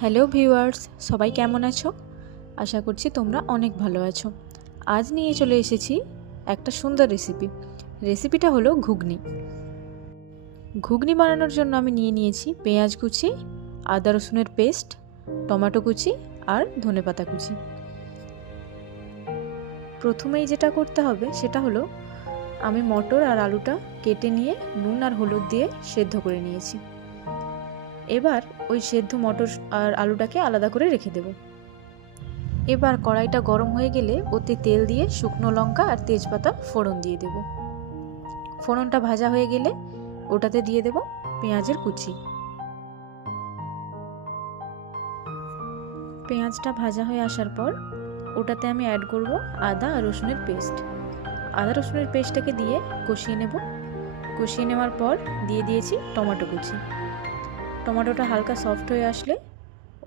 Hello viewers, সবাই কেমন আছো? আশা করছি তোমরা অনেক ভালো আছো। আজ নিয়ে চলে এসেছি একটা সুন্দর রেসিপিটা হলো ঘুগনি। ঘুগনি বানানোর জন্য আমি নিয়েছি পেঁয়াজ কুচি, আদা রসুনের পেস্ট, টমেটো কুচি আর ধনেপাতা কুচি। প্রথমেই যেটা করতে হবে সেটা হলো আমি মটর আর আলুটা কেটে নিয়ে নুন আর হলুদ দিয়ে সেদ্ধ করে নিয়েছি। এবার ওই সেদ্ধ মটর আর আলুটাকে আলাদা করে রেখে দেব। এবার কড়াইটা গরম হয়ে গেলে ওতে তেল দিয়ে শুকনো লঙ্কা আর তেজপাতা ফোড়ন দিয়ে দেব। ফোড়নটা ভাজা হয়ে গেলে ওটাতে দিয়ে দেব পেঁয়াজের কুচি। পেঁয়াজটা ভাজা হয়ে আসার পর ওটাতে আমি অ্যাড করব আদা আর রসুনের পেস্ট। আদা রসুনের পেস্টটাকে দিয়ে কষিয়ে নেব। কষিয়ে নেওয়ার পর দিয়ে দিয়েছি টমেটো কুচি। টমেটোটা হালকা সফট হয়ে আসলে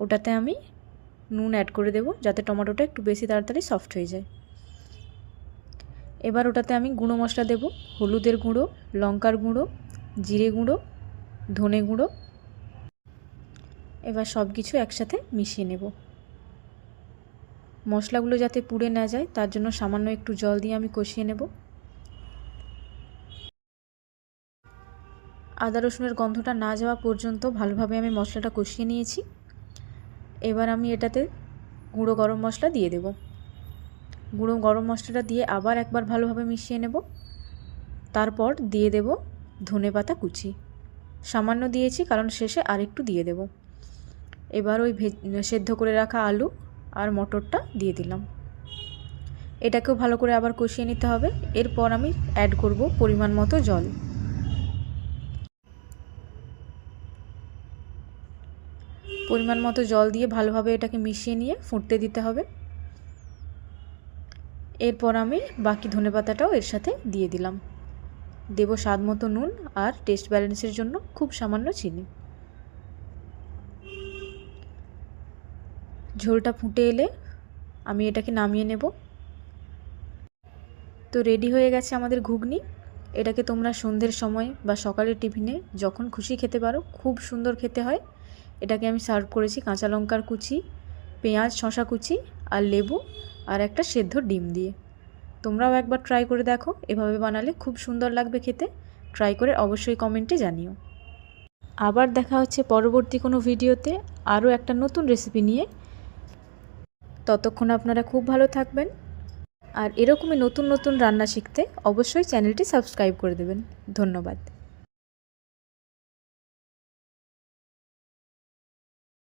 ওটাতে আমি নুন অ্যাড করে দেব, যাতে টমেটোটা একটু বেশি তাড়াতাড়ি সফট হয়ে যায়। এবার ওটাতে আমি গুঁড়ো মশলা দেব, হলুদের গুঁড়ো, লঙ্কার গুঁড়ো, জিরে গুঁড়ো, ধনে গুঁড়ো। এবার সব কিছু একসাথে মিশিয়ে নেব। মশলাগুলো যাতে পুড়ে না যায় তার জন্য সামান্য একটু জল দিয়ে আমি কষিয়ে নেব। আদা রসুনের গন্ধটা না যাওয়া পর্যন্ত ভালোভাবে আমি মশলাটা কষিয়ে নিয়েছি। এবার আমি এটাতে গুঁড়ো গরম মশলা দিয়ে দেব। গুঁড়ো গরম মশলাটা দিয়ে আবার একবার ভালোভাবে মিশিয়ে নেব। তারপর দিয়ে দেব ধনেপাতা কুচি। সামান্য দিয়েছি কারণ শেষে আরেকটু দিয়ে দেব। এবার ওই সেদ্ধ করে রাখা আলু আর মটরটা দিয়ে দিলাম। এটাকেও ভালো করে আবার কষিয়ে নিতে হবে। এরপর আমি অ্যাড করব পরিমাণ মতো জল। পরিমাণ মতো জল দিয়ে ভালোভাবে এটাকে মিশিয়ে নিয়ে ফুটতে দিতে হবে। এরপর আমি বাকি ধনেপাতাটাও এর সাথে দিয়ে দিলাম। দেব স্বাদ মতো নুন আর টেস্ট ব্যালেন্সের জন্য খুব সামান্য চিনি। ঝোলটা ফুটে এলে আমি এটাকে নামিয়ে নেব। তো রেডি হয়ে গেছে আমাদের ঘুগনি। এটাকে তোমরা সন্ধ্যের সময় বা সকালের টিফিনে যখন খুশি খেতে পারো, খুব সুন্দর খেতে হয়। এটাকে আমি সার্ভ করেছি কাঁচা লঙ্কার কুচি, পেঁয়াজ শসা কুচি আর লেবু আর একটা সেদ্ধ ডিম দিয়ে। তোমরাও একবার ট্রাই করে দেখো, এভাবে বানালে খুব সুন্দর লাগবে খেতে। ট্রাই করে অবশ্যই কমেন্টে জানিও। আবার দেখা হচ্ছে পরবর্তী কোনো ভিডিওতে আরও একটা নতুন রেসিপি নিয়ে। ততক্ষণ আপনারা খুব ভালো থাকবেন, আর এরকমই নতুন নতুন রান্না শিখতে অবশ্যই চ্যানেলটি সাবস্ক্রাইব করে দেবেন। ধন্যবাদ।